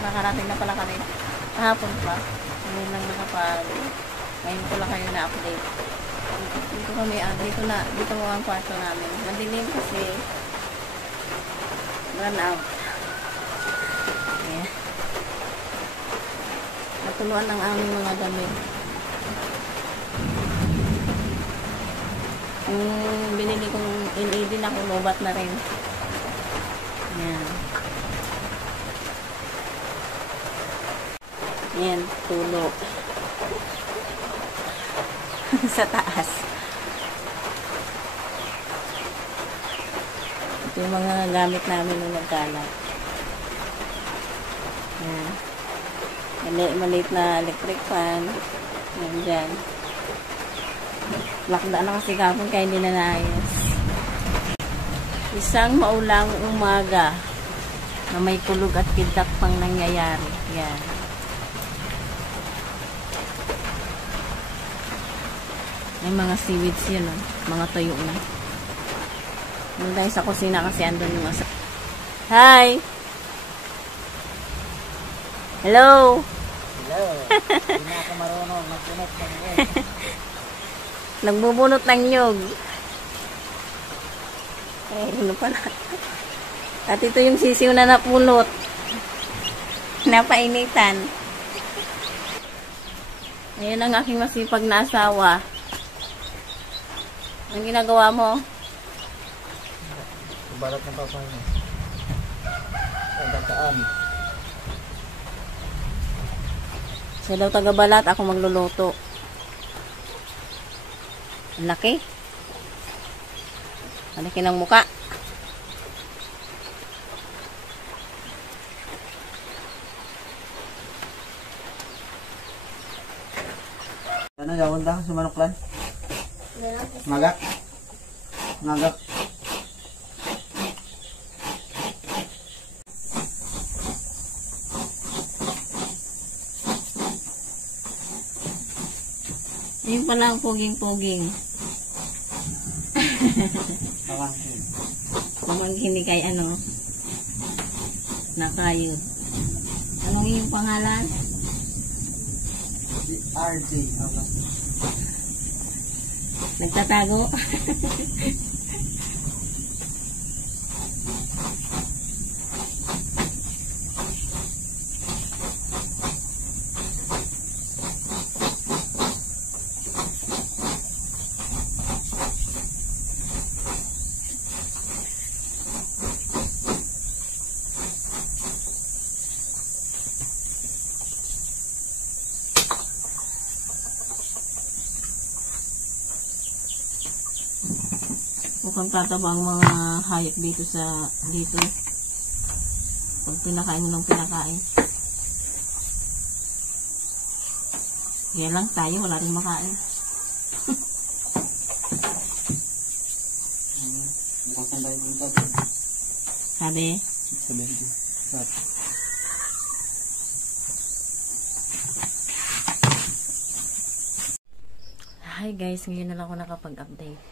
Nakarating na pala kami kahapon pa. Ngayon lang ngayon ko lang kayo na-update. Dito kami, dito mo ang kwarto namin. Madilim kasi run out. Ayan. Natuluan ng aming mga damit. Yung binili kong LED na kulubat na rin. Ayan. Ayan, tulog. Sa taas. Ito yung mga gamit namin nung nagkalat. Ayan. Maliit na electric fan. Ayan dyan. Lakda na kasi kapon kaya hindi na naayos. Isang maulang umaga na may kulog at kidak pang nangyayari. Ayan. May mga seaweeds yun, oh. Mga tuyo na. Doon tayo sa kusina kasi andun yung asa. Hi! Hello! Hello! Hindi na ako marunong magbunot ng nyog. Nagbubunot ng nyog. Eh, ano pala? At ito yung sisiw na napulot. Napainitan. Ayan ang aking masipag na asawa. Anong ginagawa mo? Balat ng papa niya. Sa dataan. Siya daw taga-balat, ako magluluto. Ang laki. Ang laki ng muka. Ano, yawon ka sa manoklan? Ngagak? Ngagak? Yung pala ang puging-puging. Pamangkin. Pamangkin ni kay ano? Nakayod. Anong yung pangalan? Si RJ. Nagtatago? Mukhang tataba ang mga hayop dito pag pinakain mo ng pinakain. Kaya lang tayo wala rin makain. Sabi? Hi guys, ngayon na lang ako nakapag-update.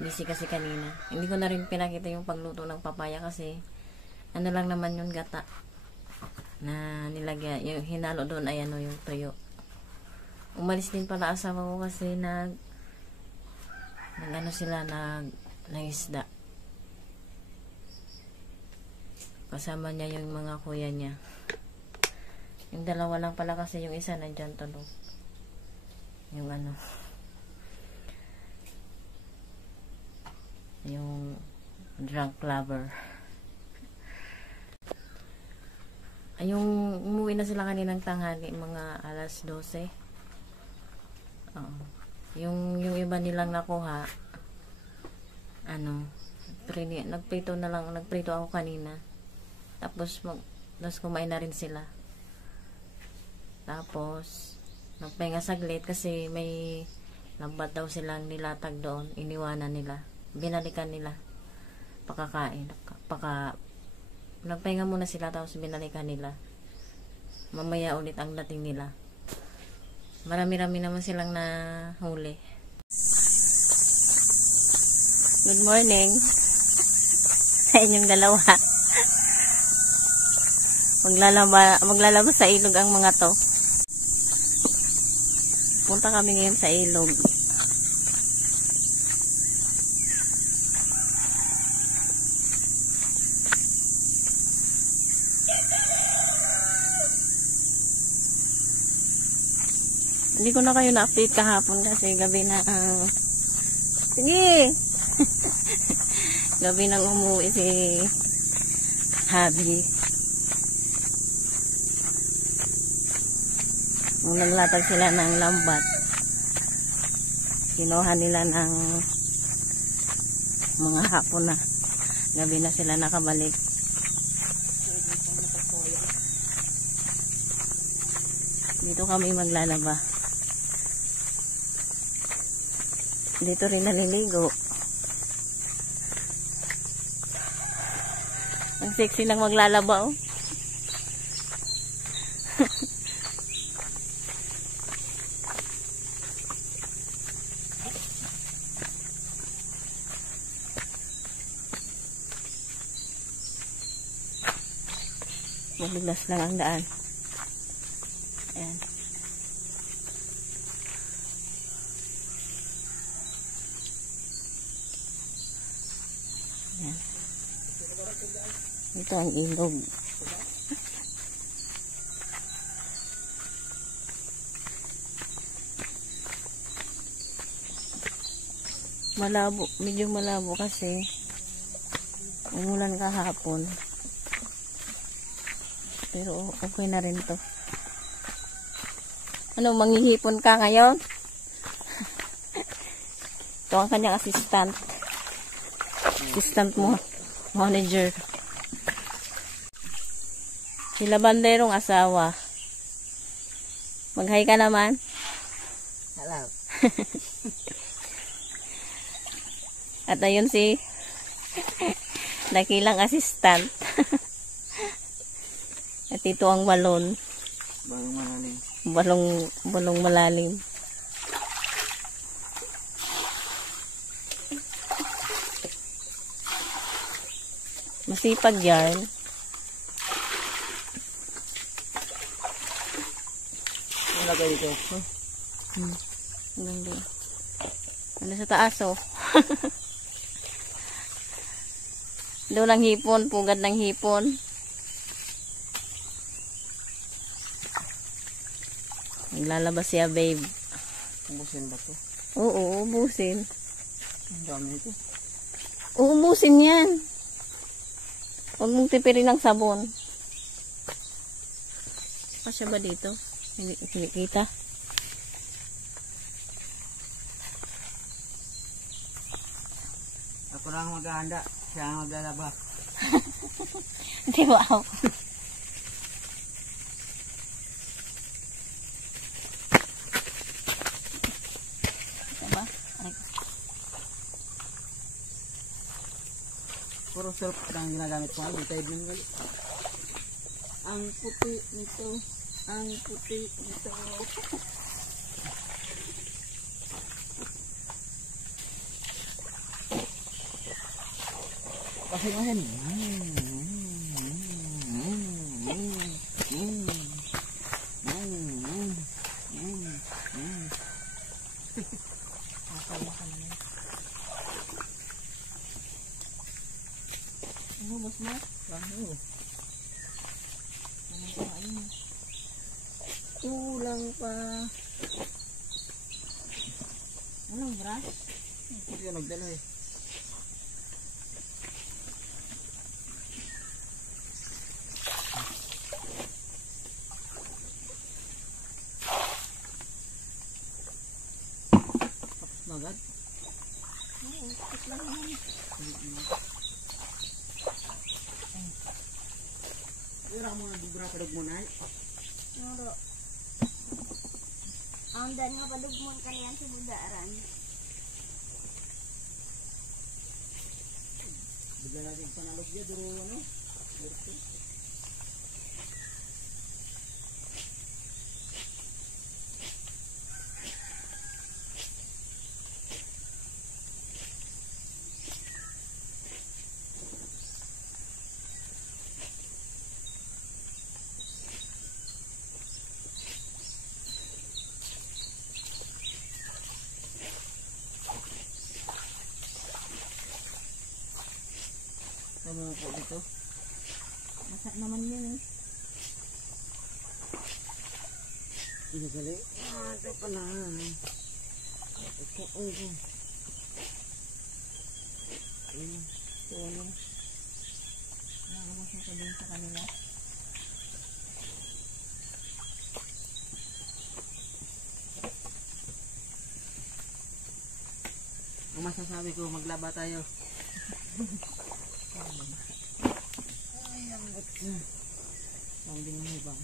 Busy kasi kanina. Hindi ko na rin pinakita yung pagluto ng papaya kasi ano lang naman yung gata na nilagyan. Yung hinalo doon ay ano yung tuyo. Umalis din pala asawa ko kasi nag isda. Kasama niya yung mga kuya niya. Yung dalawa lang pala kasi yung isa nandyan tulog. Yung ano. Yung drunk lover. Ay, yung umuwi na sila kaninang tanghali, mga alas 12. Oo. Yung iba nilang nakuha, nagprito ako kanina. Tapos kumain na rin sila. Tapos nagpahinga saglit kasi may lambat daw silang nilatag doon. Iniwanan nila. Binalikan nila. Pakakain. Nagpahinga muna sila tapos binalikan nila. Mamaya ulit ang dating nila. Marami-rami naman silang nahuli. Good morning sa inyong dalawa. Maglalaba sa ilog ang mga to. Punta kami ngayon sa ilog. Hindi ko na kayo na-update kahapon kasi gabi na sige! Gabi nang umuwi si Habi. Nung naglatag sila ng lambat, kinuha nila ng mga hapon na. Gabi na sila nakabalik. Dito kami maglalaba. Dito rin naliligo. Ang sexy ng maglalaba, oh. Madulas lang ang daan. Ayan. Ayan. Ito ang ilog. Malabo, medyo malabo kasi umulan kahapon. Pero okay na rin to. Ano, manghihipon ka ngayon? Ito ang kanyang assistant. Assistant mo, manager. Sila banderong asawa. Mag-hi ka naman. Hello. At ayun si dakilang assistant. At ito ang balon. Balong malalim. Balong malalim. Masipag yan. Ang lagay dito. Ano sa taas, oh. Doon ang hipon, pugad ng hipon. Naglalabas siya, babe. Ubusin ba to? Oo, ubusin. Ang dami ito. Uubusin yan. Huwag mong tipirin ng sabon. Kasya ba dito? Hindi kita. Ako lang maghahanda. Siya ang maglalaba. Di ba ako? Diba? Puro self lang ginagamit ko. Hindi tayo din gali. Ang puti nito. Ang puti nito. Pasin. Mas mas. Kulang pa. Anong brush? Hindi ka nagdala eh. magad. Oo, cut lang naman. Ira mo na dubra kadog mo na. Nuro. Ang dan nga padugmon kaniyan sa budaran. Bigla natin panalog niya duro ano. Duro. Ano po dito? Masak naman yun eh. Ini gali. Ah, ito pa na. Ito ko. So, ano? Ano mo sasabihin sa kanila? Ang masasabi ko, maglaba tayo. Ay, ang ganda. Ang dingahay bang.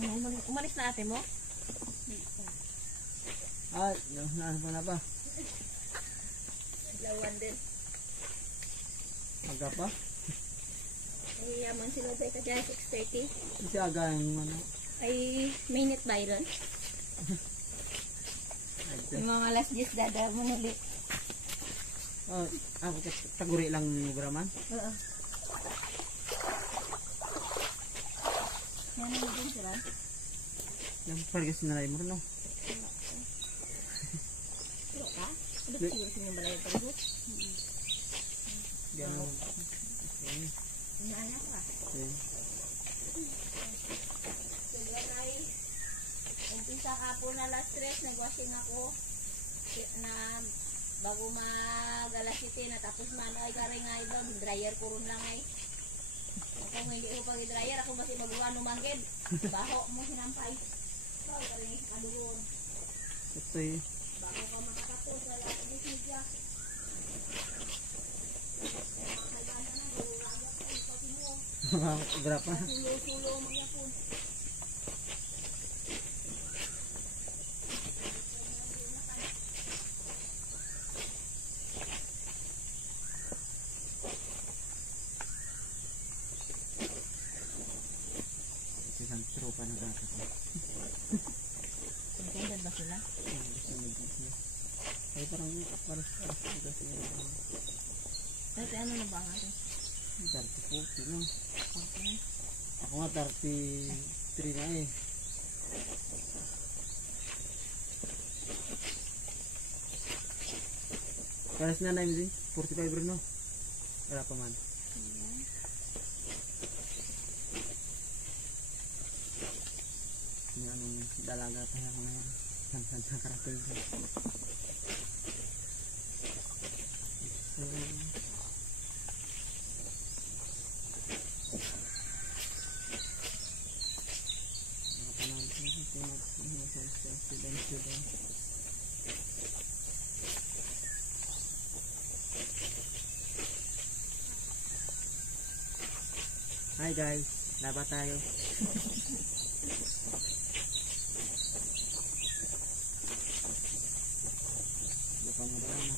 Ano, umalis na ate mo? Ay, ano pa na pa? Lawan din. Aga pa? Ay, amang sinubay ka dyan, 6:30. Kasi aga yung ano. Ay, minute Byron. Yung mga alas 10 dada mo nuli. Oh, taguri lang yung braman. Oo. Yan na din sila. Yung pargas na rin mo no? Pero ka? Ano siguro sa inyong balay pa rin? Diyan mo. Inaanak ka. Okay. Sigla na ay, umpisa ka po na alas 3, nagwashing ako. Na bago mag alas 7, natapos man ay karing nga iba, dryer ko rin lang ay. Kung hindi ko pag-dryer, ako masih magawa numanggid. Baho mo sinampay. So, karing isa kadugon. Ito eh. Bago ka makatapos, wala ka di siya. Berapa? Sulo-sulo mga po. Isang tropa na dati ko. Contented ba sila? Ay parang paras kasi Ate, ano na ba ang ate? 30 no? Okay. Ako nga 33 na eh. Paras na namin din. 45 rin no? Wala pa man. May anong dalaga tayo ako ngayon. San sa karating ko. So, mga panahon ko sila. Hi guys, laba tayo. Lupa mo ba na?